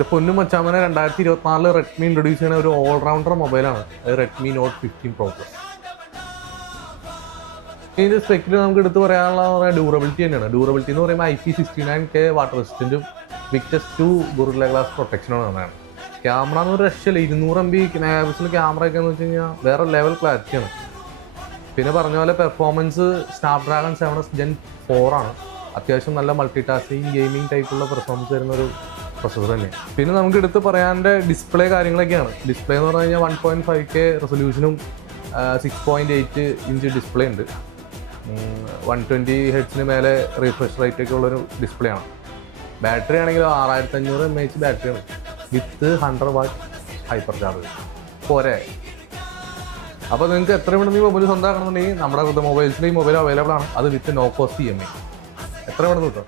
ഇത് പൊന്നും മച്ചാമനെ 2024 Redmi introduce ചെയ്യുന്ന ഒരു ഓൾറൗണ്ടർ മൊബൈലാണ്. അത് റെഡ്മി നോട്ട് 15 Pro Plus. ഇതിൻ്റെ സ്പെക്കിൽ നമുക്ക് എടുത്ത് പറയാനുള്ള ഡ്യൂറബിലിറ്റി തന്നെയാണ്. ഡ്യൂറബിലിറ്റി എന്ന് പറയുമ്പോൾ IP69K വാട്ടർ റെസിസ്റ്റൻറ്റും വിക്ടസ് 2 ഗൊറില്ല ഗ്ലാസ് പ്രൊട്ടക്ഷനാണ് പറഞ്ഞത്. ക്യാമറ എന്ന് ഒരു രക്ഷയില്ല. 200 MB മെഗാപിക്സൽ ക്യാമറയൊക്കെ എന്ന് വെച്ച് കഴിഞ്ഞാൽ വേറെ ലെവൽ ക്ലാരിറ്റിയാണ്. പിന്നെ പറഞ്ഞ പോലെ പെർഫോമൻസ് സ്നാപ്ഡ്രാഗൺ 7S Gen 4 ആണ്. അത്യാവശ്യം നല്ല മൾട്ടി ടാസ്കിങ് ഗെയിമിംഗ് ടൈപ്പുള്ള പെർഫോമൻസ് വരുന്ന ഒരു പ്രൊസസ്സർ തന്നെയാണ്. പിന്നെ നമുക്ക് എടുത്ത് പറയാൻ്റെ ഡിസ്പ്ലേ കാര്യങ്ങളൊക്കെയാണ്. ഡിസ്പ്ലേ എന്ന് പറഞ്ഞു കഴിഞ്ഞാൽ 1.5K റെസൊല്യൂഷനും 6.8 ഇഞ്ച് ഡിസ്പ്ലേ ഉണ്ട്. 120 Hz മേലെ റീഫ്രഷ് റേറ്റ് ഒക്കെ ഉള്ളൊരു ഡിസ്പ്ലേ ആണ്. ബാറ്ററി ആണെങ്കിൽ 6500 mAh ബാറ്ററിയാണ് വിത്ത് 100 വാട്ട് ഹൈപ്പർ ചാർജ് പോരെ. അപ്പോൾ നിങ്ങൾക്ക് എത്ര വേണം ഈ മൊബൈൽ സ്വന്തമാക്കണമെന്നുണ്ടെങ്കിൽ നമ്മുടെ മൊബൈൽസിൽ ഈ മൊബൈൽ അവൈലബിൾ ആണ്. അത് വിത്ത് നോ കോസ്റ്റ് EMI എത്ര വേണം കിട്ടും.